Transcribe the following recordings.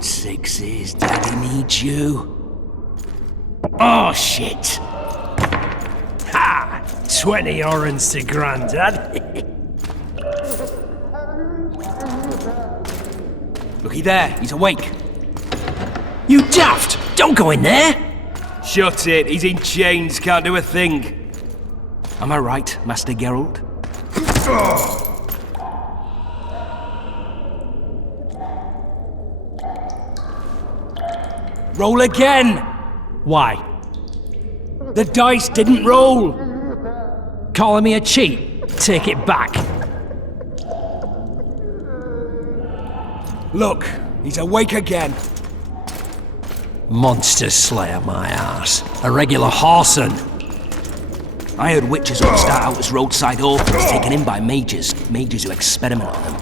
on, sixes. Daddy needs you. Oh, shit. Ha! 20 orange to Grandad. Looky there, he's awake. You daft! Don't go in there! Shut it, he's in chains, can't do a thing. Am I right, Master Geralt? Roll again! Why? The dice didn't roll! Calling me a cheat? Take it back. Look, he's awake again. Monster Slayer, my ass. A regular whoreson. I heard witches all start out as roadside orphans taken in by mages who experiment on them.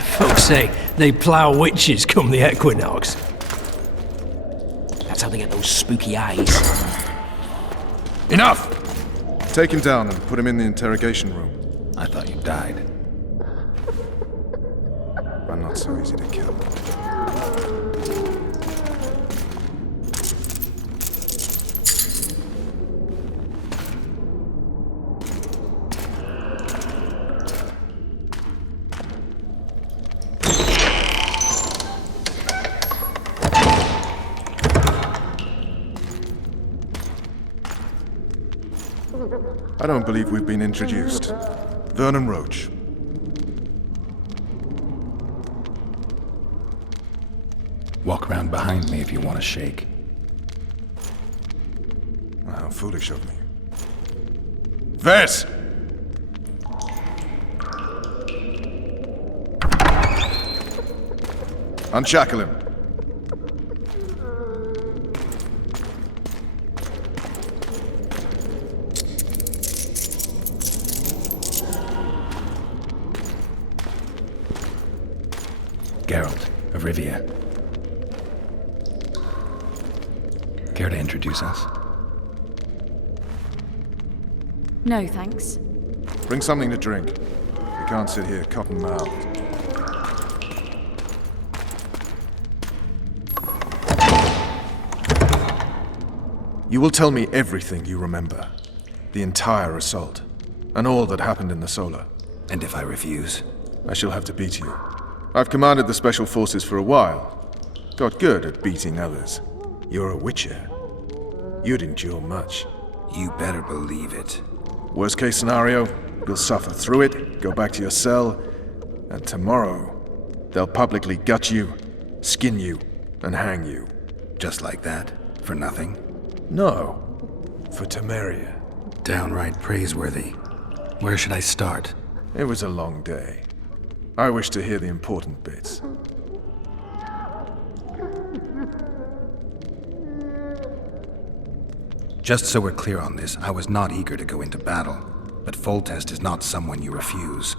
Folks say they plough witches come the equinox. That's how they get those spooky eyes. Enough! Take him down and put him in the interrogation room. I thought you died. I'm not so easy to kill. I don't believe we've been introduced. Vernon Roach. Walk around behind me if you want to shake. How foolish of me. Vess! Unshackle him. Geralt of Rivia. Care to introduce us? No, thanks. Bring something to drink. We can't sit here cotton-mouthed. You will tell me everything you remember. The entire assault. And all that happened in the Solar. And if I refuse? I shall have to beat you. I've commanded the Special Forces for a while. Got good at beating others. You're a Witcher. You'd endure much. You better believe it. Worst case scenario, you'll suffer through it, go back to your cell, and tomorrow, they'll publicly gut you, skin you, and hang you. Just like that? For nothing? No. For Temeria. Downright praiseworthy. Where should I start? It was a long day. I wish to hear the important bits. Just so we're clear on this, I was not eager to go into battle, but Foltest is not someone you refuse.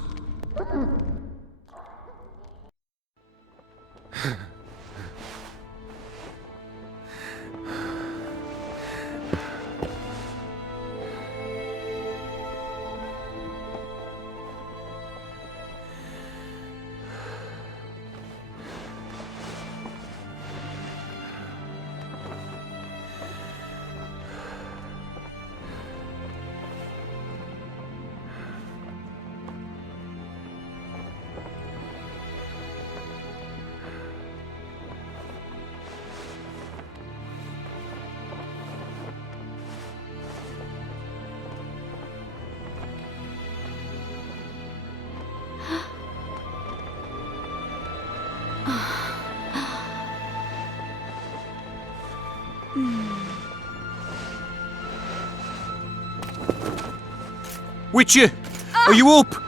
Witcher, are you up?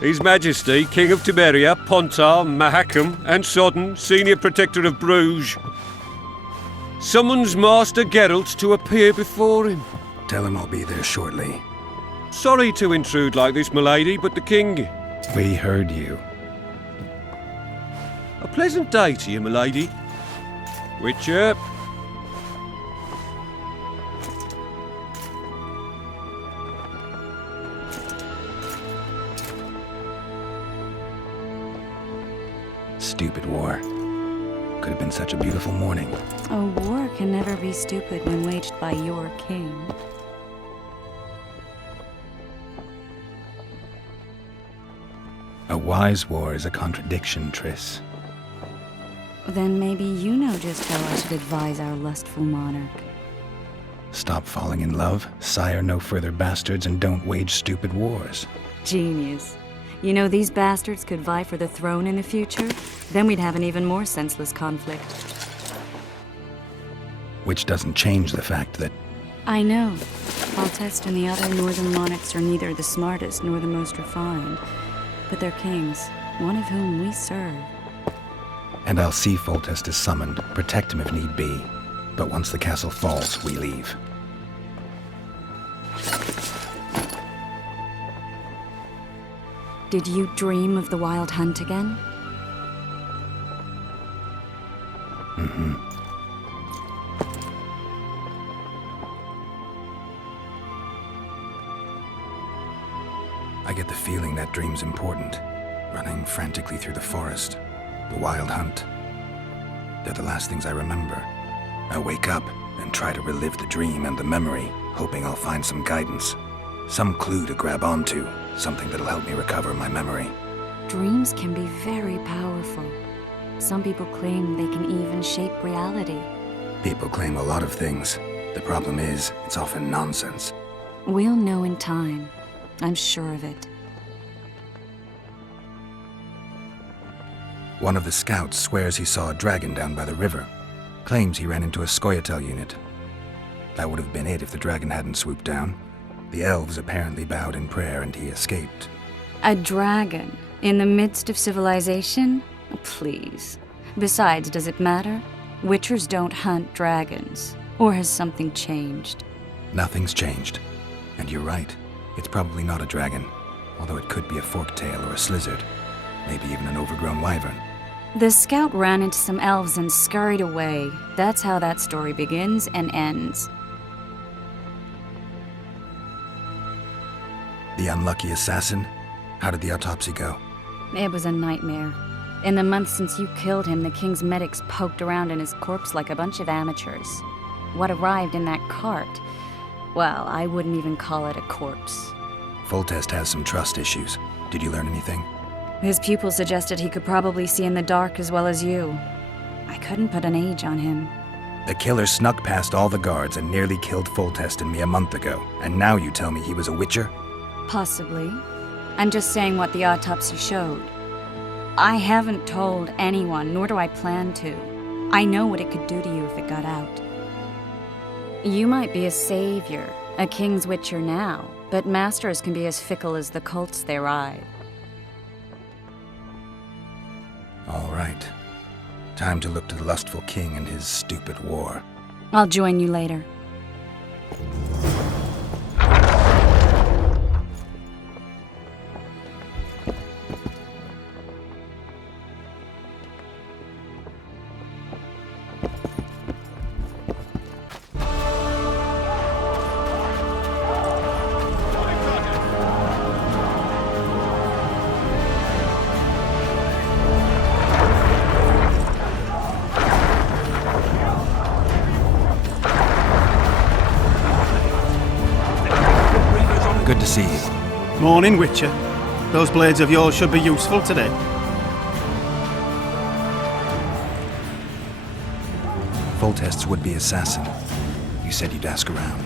His Majesty, King of Temeria, Pontar, Mahakam, and Sodden, Senior Protector of Bruges, summons Master Geralt to appear before him. Tell him I'll be there shortly. Sorry to intrude like this, milady, but the King... We heard you. A pleasant day to you, milady. Witcher. stupid war. Could have been such a beautiful morning. A war can never be stupid when waged by your king. A wise war is a contradiction, Triss. Then maybe you know just how I should advise our lustful monarch. Stop falling in love, sire no further bastards, and don't wage stupid wars. Genius. You know, these bastards could vie for the throne in the future? Then we'd have an even more senseless conflict. Which doesn't change the fact that I know. Foltest and the other northern monarchs are neither the smartest nor the most refined. But they're kings, one of whom we serve. And I'll see Foltest is summoned, protect him if need be. But once the castle falls, we leave. Did you dream of the wild hunt again? Mm-hmm. I get the feeling that dream's important. Running frantically through the forest. The wild hunt. They're the last things I remember. I wake up and try to relive the dream and the memory, hoping I'll find some guidance. Some clue to grab onto, something that'll help me recover my memory. Dreams can be very powerful. Some people claim they can even shape reality. People claim a lot of things. The problem is, it's often nonsense. We'll know in time. I'm sure of it. One of the scouts swears he saw a dragon down by the river. Claims he ran into a Scoia'tael unit. That would have been it if the dragon hadn't swooped down. The elves apparently bowed in prayer and he escaped. A dragon? In the midst of civilization? Please. Besides, does it matter? Witchers don't hunt dragons. Or has something changed? Nothing's changed. And you're right. It's probably not a dragon. Although it could be a forktail or a slizzard. Maybe even an overgrown wyvern. The scout ran into some elves and scurried away. That's how that story begins and ends. The unlucky assassin? How did the autopsy go? It was a nightmare. In the months since you killed him, the king's medics poked around in his corpse like a bunch of amateurs. What arrived in that cart? Well, I wouldn't even call it a corpse. Foltest has some trust issues. Did you learn anything? His pupil suggested he could probably see in the dark as well as you. I couldn't put an age on him. The killer snuck past all the guards and nearly killed Foltest and me a month ago. And now you tell me he was a witcher? Possibly. I'm just saying what the autopsy showed. I haven't told anyone, nor do I plan to. I know what it could do to you if it got out. You might be a savior, a king's witcher now, but masters can be as fickle as the cults they ride. All right. Time to look to the lustful king and his stupid war. I'll join you later. Good to see you. Morning, Witcher. Those blades of yours should be useful today. Foltest's would-be assassin. You said you'd ask around.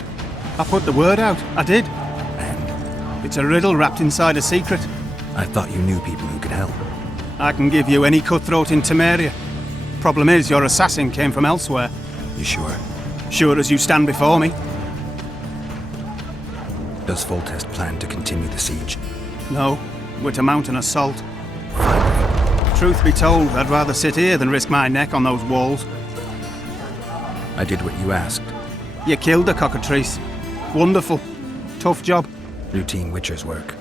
I put the word out. I did. And It's a riddle wrapped inside a secret. I thought you knew people who could help. I can give you any cutthroat in Temeria. Problem is, your assassin came from elsewhere. You sure? Sure as you stand before me. Does Foltest plan to continue the siege? No, we're to mount an assault. Truth be told, I'd rather sit here than risk my neck on those walls. I did what you asked. You killed the cockatrice. Wonderful. Tough job. Routine witcher's work.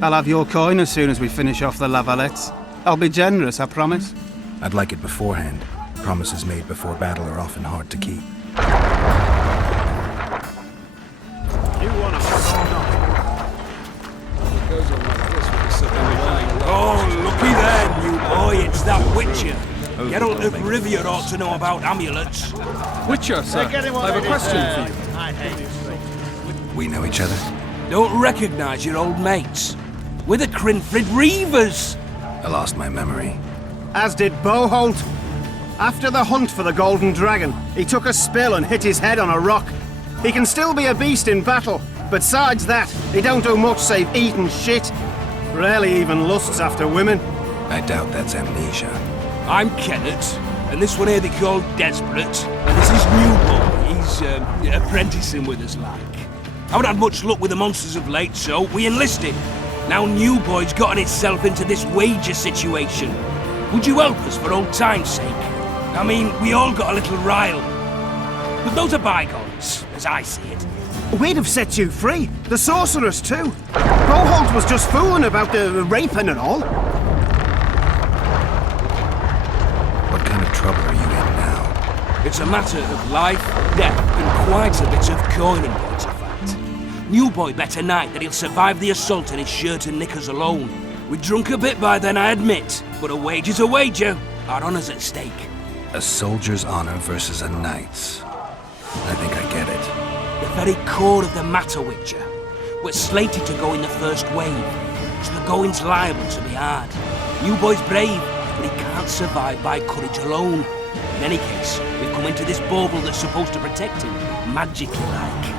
I'll have your coin as soon as we finish off the lavalettes. I'll be generous, I promise. I'd like it beforehand. Promises made before battle are often hard to keep. Oh, looky there, new boy, it's that Witcher. of Rivia ought to know about amulets. Witcher, sir. I have a question for you. We know each other? Don't recognise your old mates. We're the Crinfrid Reavers. I lost my memory. As did Boholt. After the hunt for the Golden Dragon, he took a spill and hit his head on a rock. He can still be a beast in battle, but besides that, he don't do much save eat and shit. Rarely even lusts after women. I doubt that's amnesia. I'm Kenneth, and this one here they call Desperate, and this is Newboy. He's apprenticing with us, like. I haven't had much luck with the monsters of late, so we enlisted. Now Newboy's gotten itself into this wager situation. Would you help us for old time's sake? I mean, we all got a little rile. But those are bygones, as I see it. We'd have set you free. The sorceress, too. Boholt was just fooling about the raping and all. What kind of trouble are you in now? It's a matter of life, death, and quite a bit of coin in point of fact. Newboy bet tonight that he'll survive the assault in his shirt and knickers alone. We drunk a bit by then, I admit, but a wager's a wager. Our honour's at stake. A soldier's honor versus a knight's. I think I get it. The very core of the matter, Witcher. We're slated to go in the first wave, so the going's liable to be hard. Newboy's brave, but he can't survive by courage alone. In any case, we've come into this bauble that's supposed to protect him, magically like.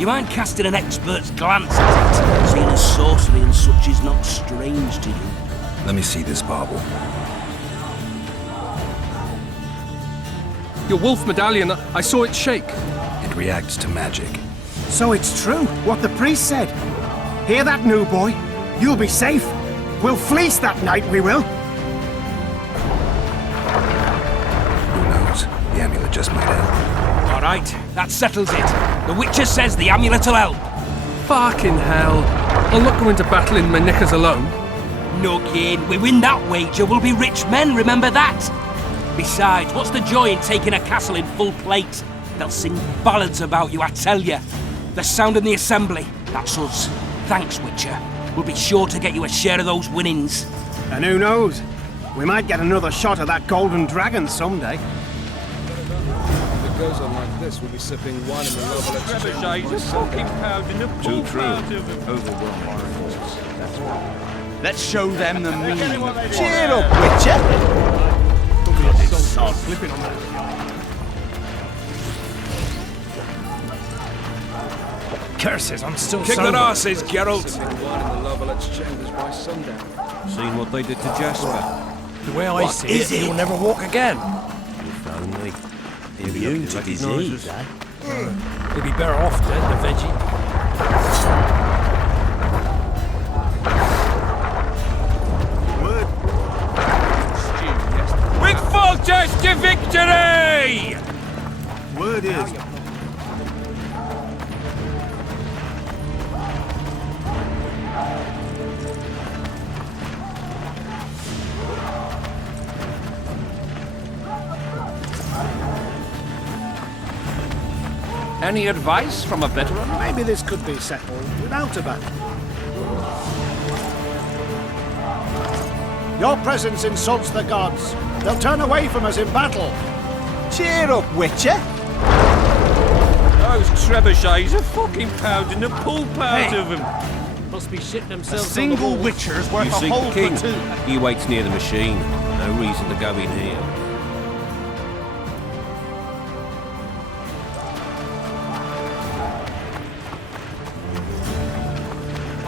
You mind casting an expert's glance at it, seeing as sorcery and such is not strange to you? Let me see this bauble. Your wolf medallion, I saw it shake. It reacts to magic. So it's true, what the priest said. Hear that, Newboy? You'll be safe. We'll fleece that night, we will. Who knows? The amulet just might help. All right, that settles it. The Witcher says the amulet'll help. Fucking hell. I'll not go into battle in my knickers alone. No gain. We win that wager, we'll be rich men, remember that? Besides, what's the joy in taking a castle in full plate? They'll sing ballads about you, I tell you. The sound in the assembly, that's us. Thanks, Witcher. We'll be sure to get you a share of those winnings. And who knows? We might get another shot at that Golden Dragon someday. If it goes on like this, we'll be sipping wine in the Lovel Too true. Let's show them the meaning of cheer up, Witcher! Flipping on that. Curses, I'm still Kick their arses, Geralt. sipping wine in the Lovelet's chambers by sundown. Seen what they did to Jasper? The way I see it, he will never walk again. If only. Immune to disease, us. eh? He'd be better off dead, the veggie. With Foltest to victory! Word is... Any advice from a veteran? Maybe this could be settled without a battle. Your presence insults the gods. They'll turn away from us in battle. Cheer up, Witcher! Those trebuchets are fucking pounding the pulp out of them. Must be shitting themselves. A single Witcher's worth You a seek hole the king. for two. He waits near the machine. No reason to go in here.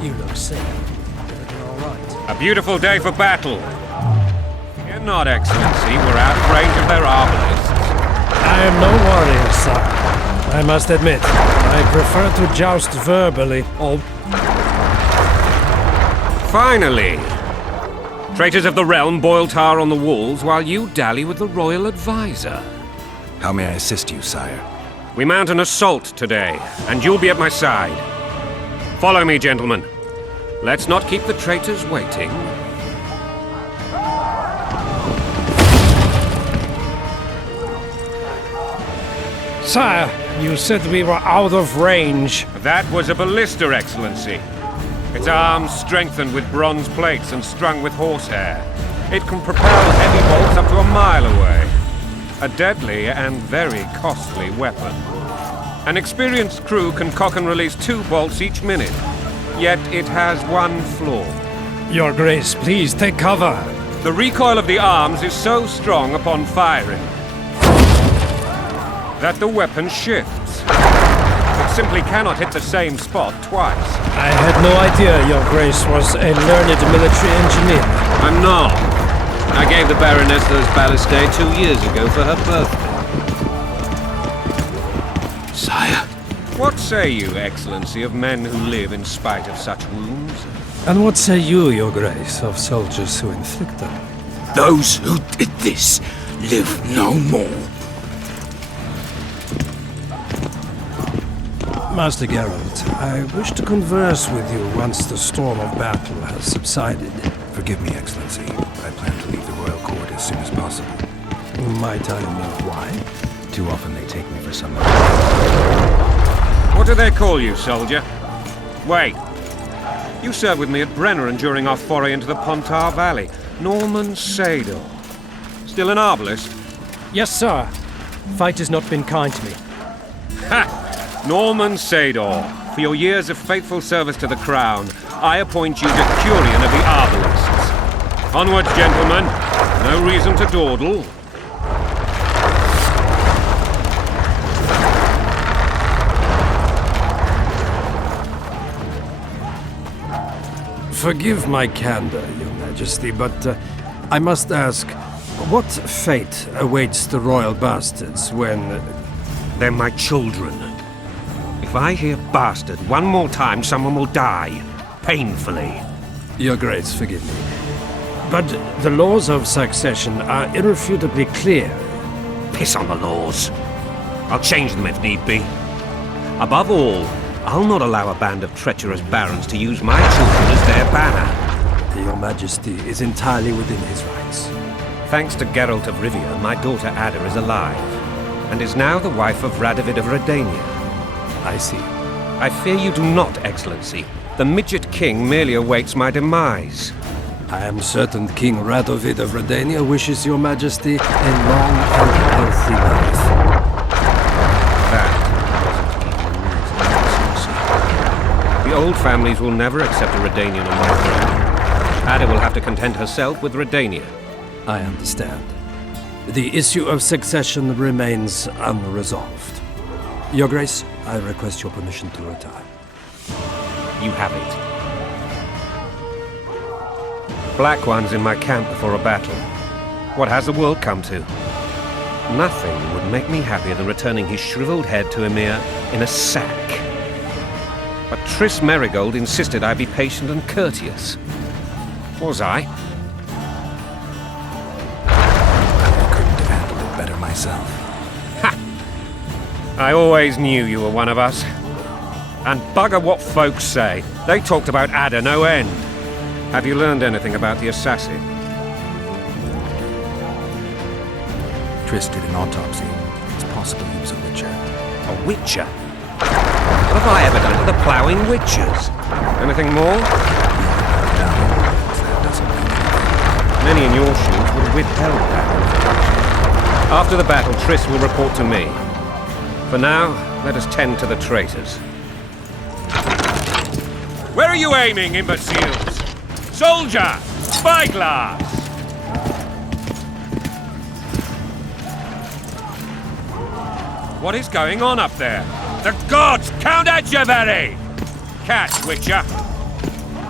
You look sick. Everything all right? A beautiful day for battle. Fear not, Excellency. We're out of range of their arbalists. I am no warrior, sir. I must admit, I prefer to joust verbally. Finally! Traitors of the realm boil tar on the walls while you dally with the royal advisor. How may I assist you, sire? We mount an assault today, and you'll be at my side. Follow me, gentlemen. Let's not keep the traitors waiting. Sire, you said we were out of range. That was a ballista, Excellency. Its arms strengthened with bronze plates and strung with horsehair. It can propel heavy bolts up to a mile away. A deadly and very costly weapon. An experienced crew can cock and release 2 bolts each minute. Yet it has one flaw. Your Grace, please take cover. The recoil of the arms is so strong upon firing that the weapon shifts. It simply cannot hit the same spot twice. I had no idea Your Grace was a learned military engineer. I'm not. I gave the Baroness those ballistae 2 years ago for her birthday. Sire. What say you, Excellency, of men who live in spite of such wounds? And what say you, Your Grace, of soldiers who inflict them? Those who did this live no more. Master Geralt, I wish to converse with you once the storm of battle has subsided. Forgive me, Excellency. I plan to leave the royal court as soon as possible. Might I know why? Too often they take me for someone. What do they call you, soldier? Wait. You served with me at Brenneran during our foray into the Pontar Valley. Norman Sador. Still an arbalist? Yes, sir. Fate has not been kind to me. Ha! Norman Sador, for your years of faithful service to the Crown, I appoint you Decurion of the Arbalists. Onwards, gentlemen. No reason to dawdle. Forgive my candor, Your Majesty, but I must ask, what fate awaits the royal bastards when... They're my children. If I hear bastard one more time, someone will die. Painfully. Your Grace, forgive me. But the laws of succession are irrefutably clear. Piss on the laws. I'll change them if need be. Above all, I'll not allow a band of treacherous barons to use my children as their banner. Your Majesty is entirely within his rights. Thanks to Geralt of Rivia, my daughter Ada is alive, and is now the wife of Radovid of Redania. I see. I fear you do not, Excellency. The Midget King merely awaits my demise. I am certain King Radovid of Redania wishes Your Majesty a long and healthy life. The old families will never accept a Redanian on my throne. Ada will have to content herself with Redania. I understand. The issue of succession remains unresolved. Your Grace, I request your permission to retire. You have it. Black One's in my camp before a battle. What has the world come to? Nothing would make me happier than returning his shriveled head to Emir in a sack. But Triss Merigold insisted I be patient and courteous. Was I? I couldn't have handled it better myself. Ha! I always knew you were one of us. And bugger what folks say. They talked about Ada no end. Have you learned anything about the assassin? Triss did an autopsy. It's possible he was a witcher. A witcher? What have I ever done to the ploughing witchers? Anything more? That doesn't mean anything. Many in your shoes would have withheld that information. After the battle, Triss will report to me. For now, let us tend to the traitors. Where are you aiming, imbeciles? Soldier! Spyglass! What is going on up there? The gods! Count Adjavari! Catch, Witcher!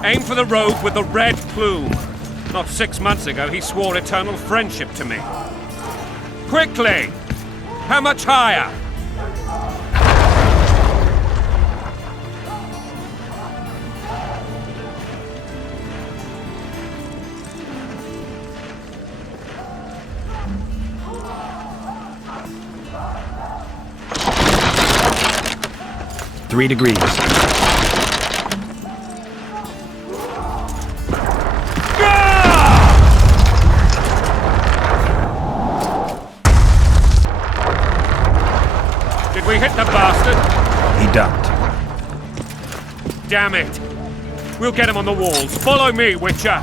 Aim for the rogue with the red plume. Not 6 months ago, he swore eternal friendship to me. Quickly! How much higher? Three degrees. Did we hit the bastard? He ducked. Damn it! We'll get him on the walls. Follow me, Witcher!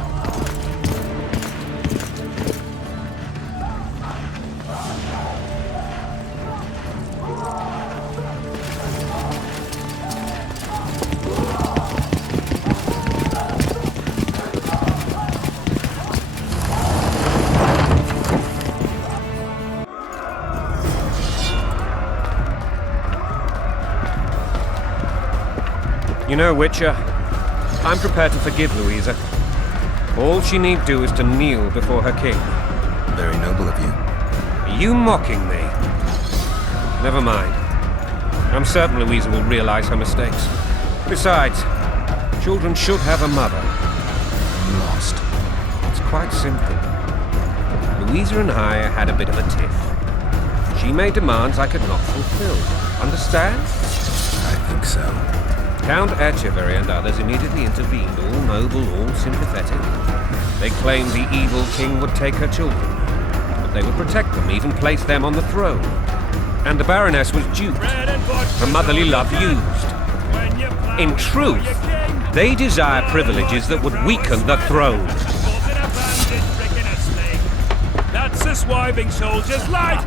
You know, Witcher, I'm prepared to forgive Louisa. All she need do is to kneel before her king. Very noble of you. Are you mocking me? Never mind. I'm certain Louisa will realize her mistakes. Besides, children should have a mother. I'm lost. It's quite simple. Louisa and I had a bit of a tiff. She made demands I could not fulfill. Understand? I think so. Count Etcheverry and others immediately intervened, all noble, all sympathetic. They claimed the evil king would take her children, but they would protect them, even place them on the throne. And the Baroness was duped, her motherly love used. In truth, they desire privileges that would weaken the throne. That's a swiving soldier's life.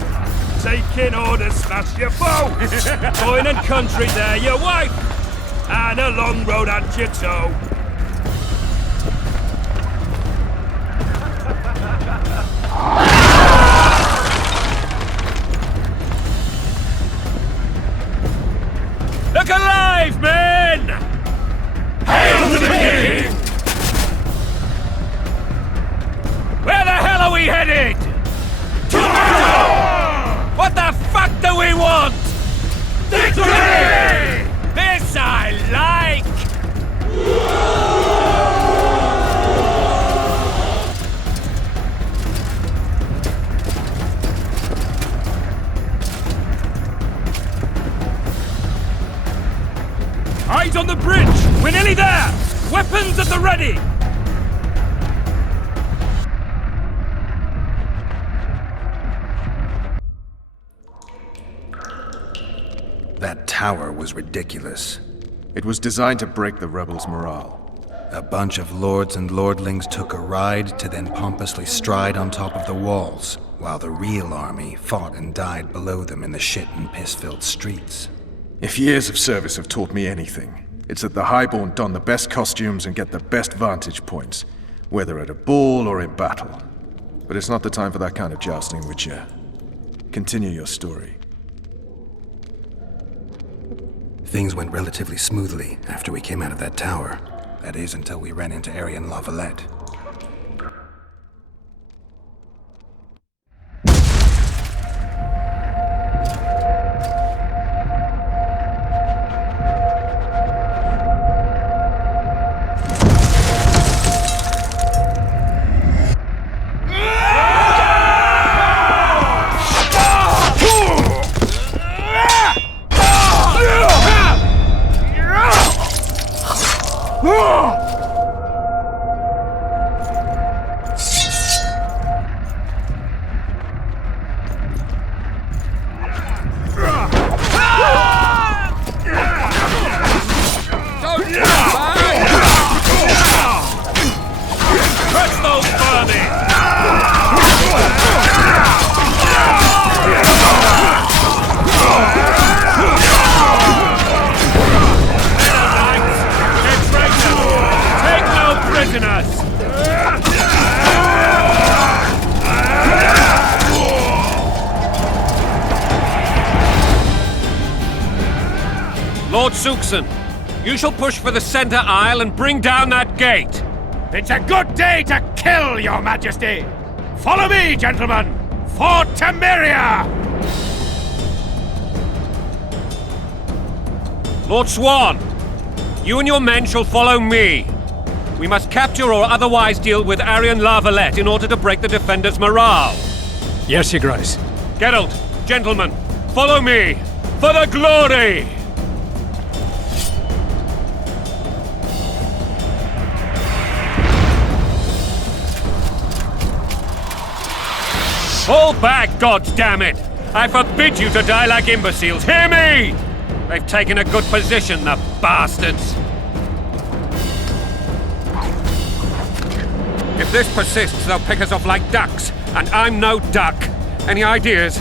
Taking orders, smash your foe. Going and country, there your wife. And a long road at your toe. Look alive, men! Hail to the king! Where the hell are we headed? To battle! What the fuck do we want? Victory! This I like! Eyes on the bridge! We're nearly there! Weapons at the ready! That tower was ridiculous. It was designed to break the rebels' morale. A bunch of lords and lordlings took a ride to then pompously stride on top of the walls, while the real army fought and died below them in the shit and piss-filled streets. If years of service have taught me anything, it's that the Highborn don the best costumes and get the best vantage points, whether at a ball or in battle. But it's not the time for that kind of jousting, Witcher. Continue your story. Things went relatively smoothly after we came out of that tower. That is, until we ran into Arian Lavalette. Lord Suxon, you shall push for the center aisle and bring down that gate. It's a good day to kill, your majesty! Follow me, gentlemen! For Temeria! Lord Swan, you and your men shall follow me. We must capture or otherwise deal with Arian Lavalette in order to break the defenders' morale. Yes, Your Grace. Geralt, gentlemen, follow me! For the glory! Fall back, goddammit! I forbid you to die like imbeciles. Hear me! They've taken a good position, the bastards. If this persists, they'll pick us off like ducks, and I'm no duck. Any ideas?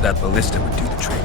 That ballista would do the trick.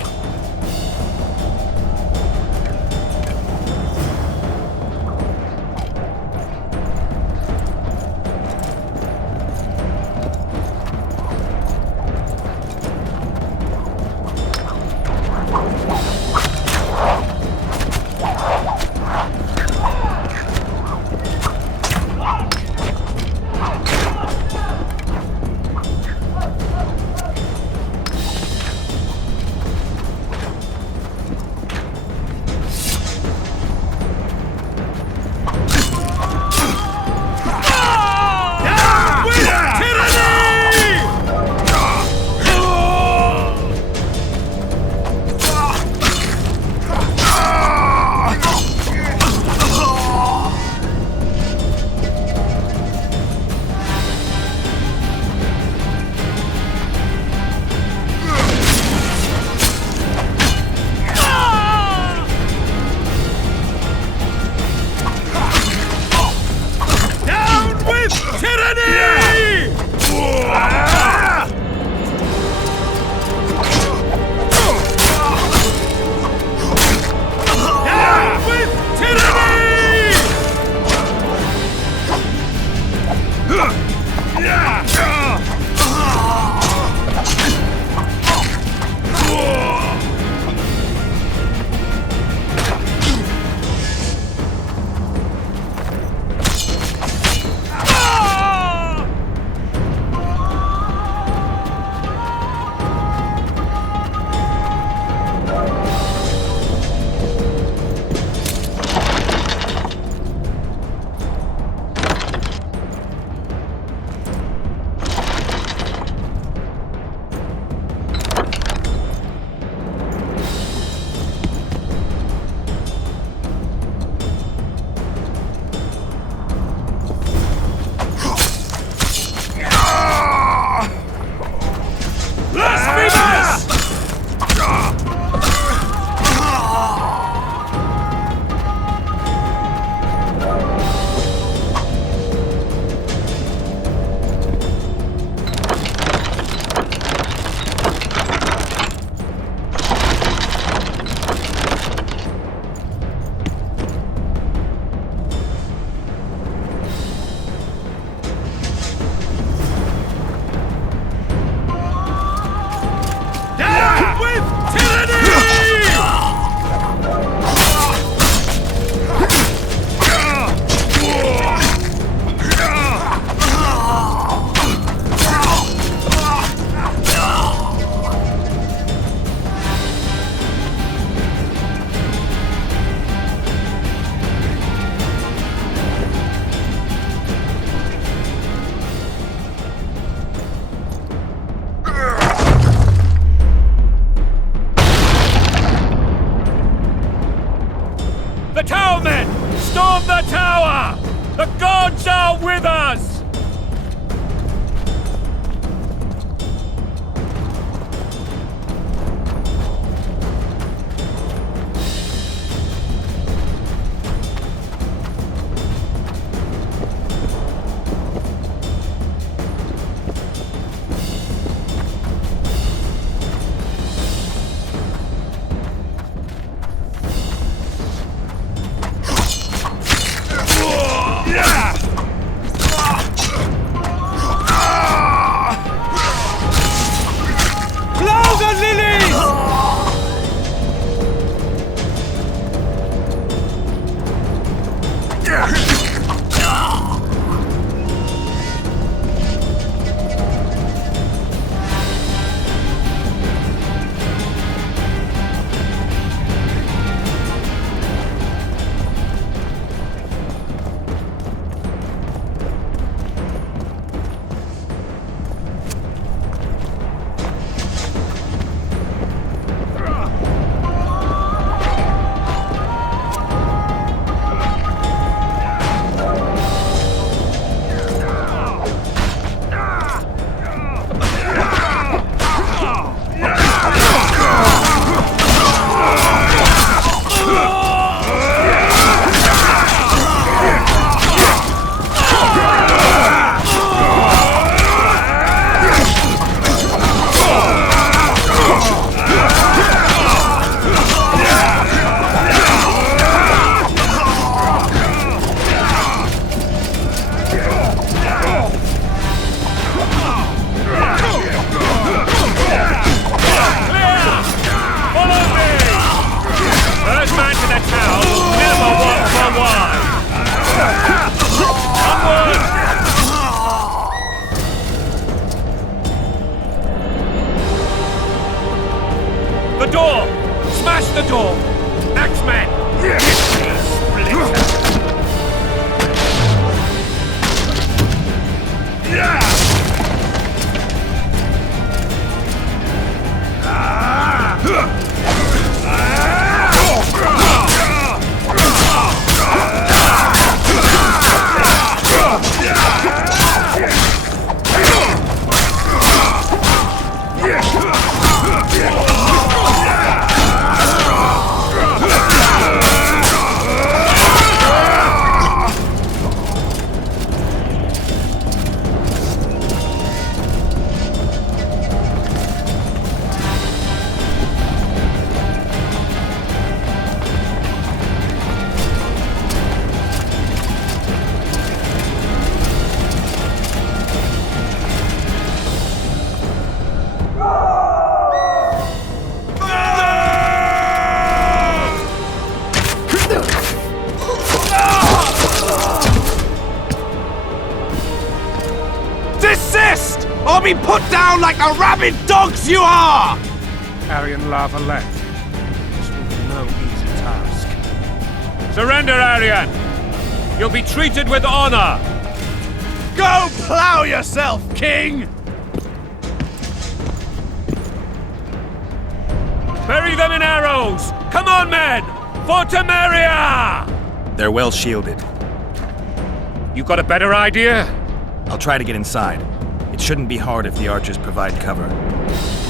The tower men! Storm the tower! The gods are with us! Or be put down like the rabid dogs you are! Aryan Lavalette. This will be no easy task. Surrender, Aryan! You'll be treated with honor! Go plow yourself, King! Bury them in arrows! Come on, men! For Temeria! They're well shielded. You got a better idea? I'll try to get inside. It shouldn't be hard if the archers provide cover.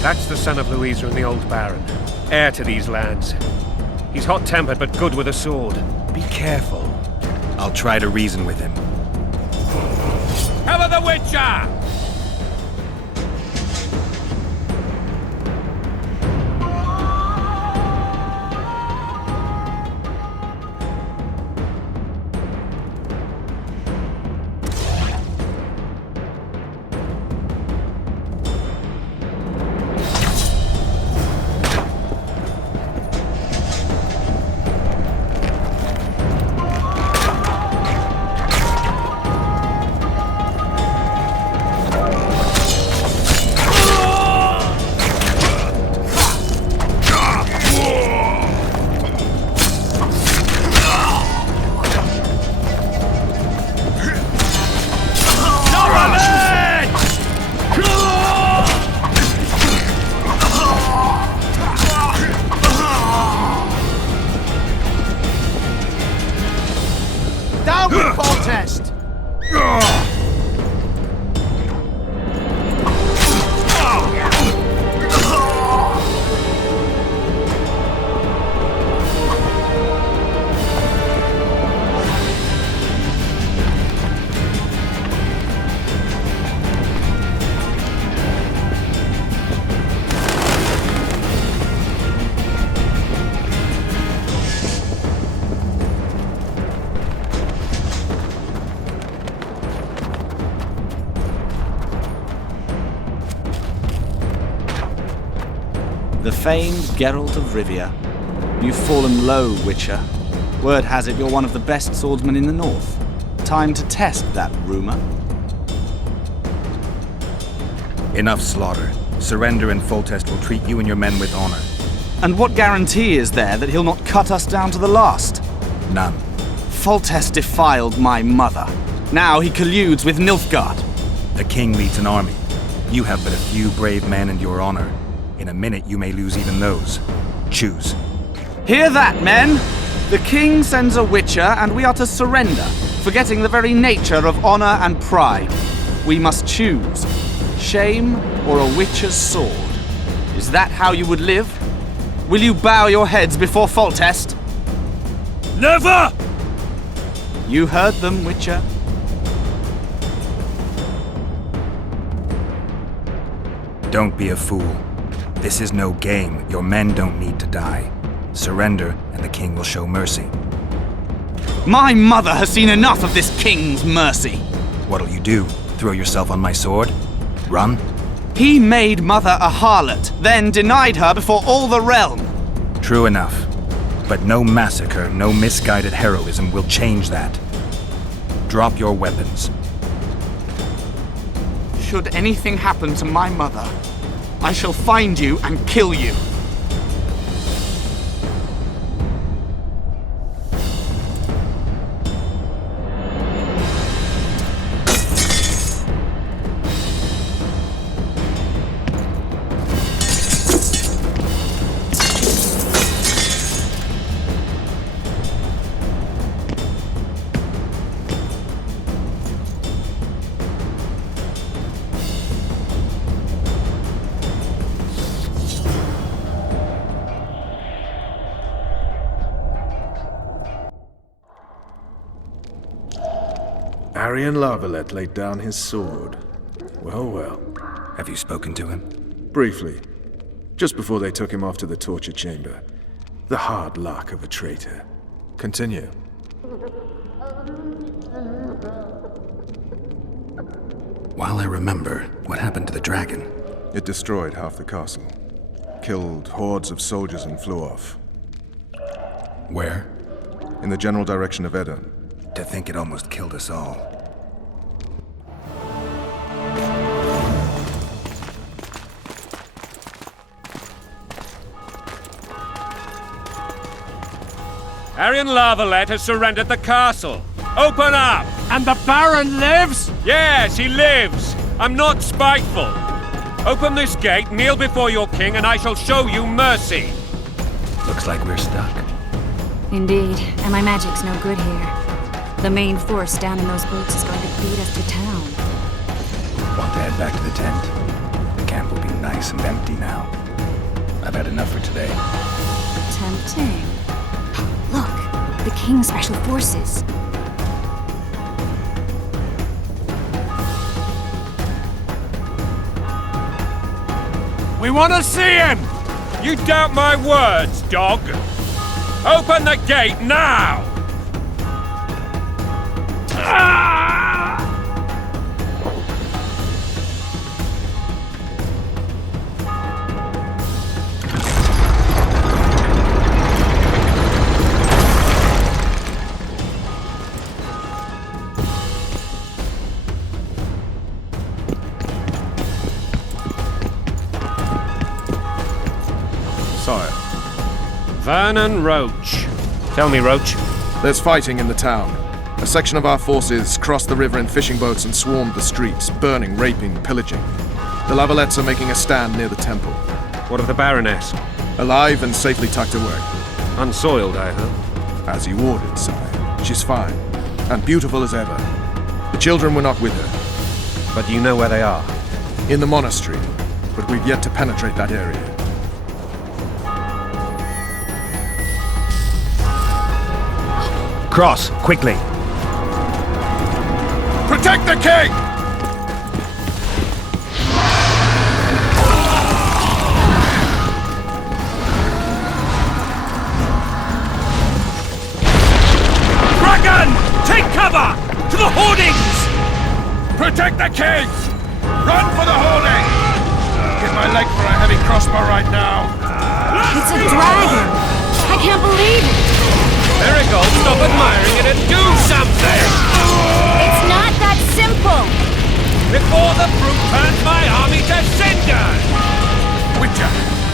That's the son of Louisa and the old Baron. Heir to these lands. He's hot-tempered but good with a sword. Be careful. I'll try to reason with him. Cover the Witcher! test. The famed Geralt of Rivia. You've fallen low, Witcher. Word has it you're one of the best swordsmen in the north. Time to test that rumor. Enough slaughter. Surrender and Foltest will treat you and your men with honor. And what guarantee is there that he'll not cut us down to the last? None. Foltest defiled my mother. Now he colludes with Nilfgaard. A king leads an army. You have but a few brave men and your honor. In a minute, you may lose even those. Choose. Hear that, men? The king sends a witcher, and we are to surrender, forgetting the very nature of honor and pride. We must choose. Shame or a witcher's sword. Is that how you would live? Will you bow your heads before Foltest? Never! You heard them, Witcher. Don't be a fool. This is no game. Your men don't need to die. Surrender, and the king will show mercy. My mother has seen enough of this king's mercy. What'll you do? Throw yourself on my sword? Run? He made mother a harlot, then denied her before all the realm. True enough. But no massacre, no misguided heroism will change that. Drop your weapons. Should anything happen to my mother, I shall find you and kill you. Arian Larvalet laid down his sword. Well, well. Have you spoken to him? Briefly. Just before they took him off to the torture chamber. The hard luck of a traitor. Continue. While I remember, what happened to the dragon? It destroyed half the castle. Killed hordes of soldiers and flew off. Where? In the general direction of Edon. To think it almost killed us all. Arian Larvalet has surrendered the castle. Open up! And the Baron lives? Yes, he lives. I'm not spiteful. Open this gate, kneel before your king, and I shall show you mercy. Looks like we're stuck. Indeed, and my magic's no good here. The main force down in those boats is going to beat us to town. Want to head back to the tent? The camp will be nice and empty now. I've had enough for today. Tempting. Look, the King's Special Forces. We want to see him! You doubt my words, dog? Open the gate now! Sire. Vernon Roach. Tell me, Roach. There's fighting in the town. A section of our forces crossed the river in fishing boats and swarmed the streets, burning, raping, pillaging. The Lavalets are making a stand near the temple. What of the Baroness? Alive and safely tucked away. Unsoiled, I hope. As you ordered, sire. She's fine. and beautiful as ever. The children were not with her. But you know where they are? In the monastery, but we've yet to penetrate that area. Cross, quickly! Protect the king! Dragon! Take cover! To the hoardings! Protect the king! Run for the hoarding! Give my leg for a heavy crossbow right now. It's a dragon! I can't believe it! Marigold, stop admiring it and do something! It's not that simple! Before the brute turns my army to cinder! Witcher,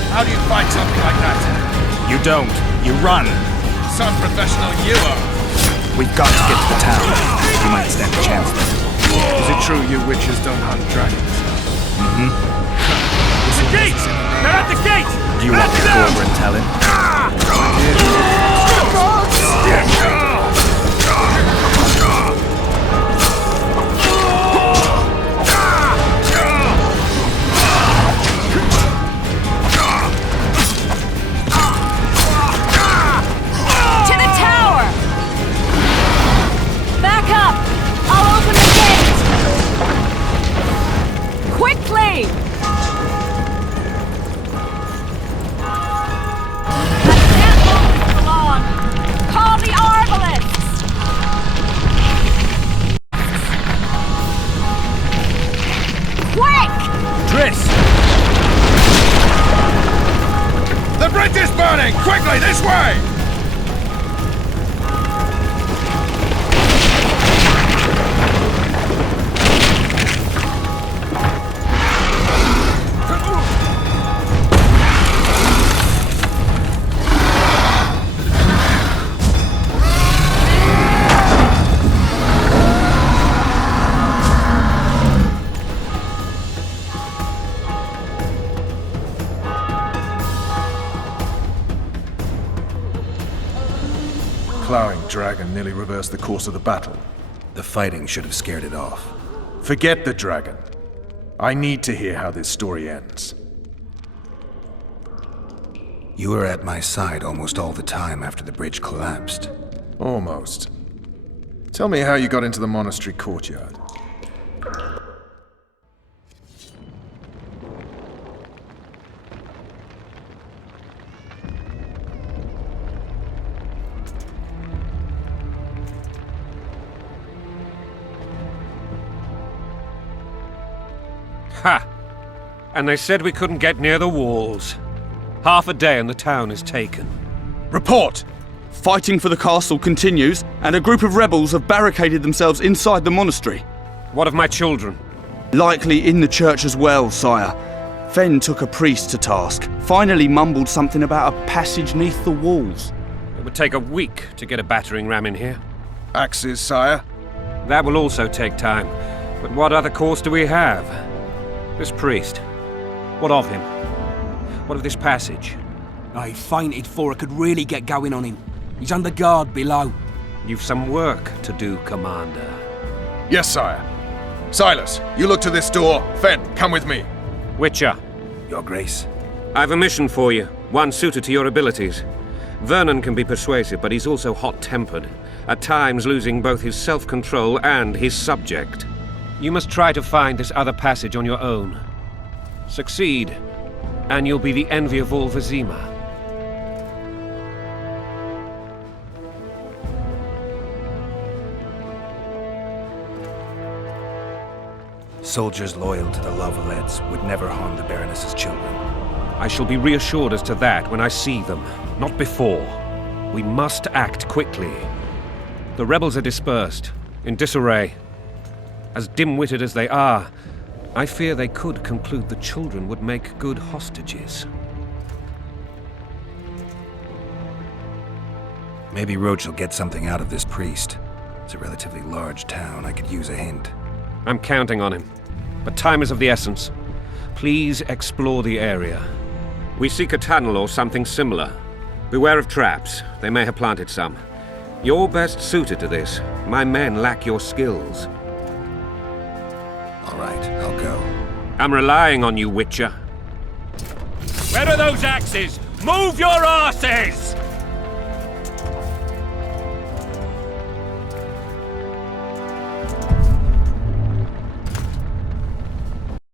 how do you fight something like that? You don't. You run. Some professional you are. We've got to get to the town. We might stand a chance there. Is it true you witches don't hunt dragons? The gate! They're at the gate! Do you want me to go over and tell him? To the tower! Back up! I'll open the gate! Quickly! I can't hold this for long! Call the arbalists! Quick! Triss! The bridge is burning! Quickly, this way! Plowing dragon nearly reversed the course of the battle. The fighting should have scared it off. Forget the dragon. I need to hear how this story ends. You were at my side almost all the time after the bridge collapsed. Almost. Tell me how you got into the monastery courtyard. Ha! And they said we couldn't get near the walls. Half a day and the town is taken. Report! Fighting for the castle continues, and a group of rebels have barricaded themselves inside the monastery. What of my children? Likely in the church as well, sire. Fen took a priest to task, finally mumbled something about a passage neath the walls. It would take a week to get a battering ram in here. Axes, sire? That will also take time. But what other course do we have? This priest. What of him? What of this passage? I fainted before I could really get going on him. He's under guard below. You've some work to do, Commander. Yes, sire. Silas, you look to this door. Fen, come with me. Witcher. Your Grace. I've a mission for you, one suited to your abilities. Vernon can be persuasive, but he's also hot-tempered, at times losing both his self-control and his subject. You must try to find this other passage on your own. Succeed, and you'll be the envy of all Vizima. Soldiers loyal to the Lavalets would never harm the Baroness's children. I shall be reassured as to that when I see them, not before. We must act quickly. The rebels are dispersed, in disarray. As dim-witted as they are, I fear they could conclude the children would make good hostages. Maybe Roach will get something out of this priest. It's a relatively large town. I could use a hint. I'm counting on him. But time is of the essence. Please explore the area. We seek a tunnel or something similar. Beware of traps. They may have planted some. You're best suited to this. My men lack your skills. All right, I'll go. I'm relying on you, Witcher. Where are those axes? Move your asses!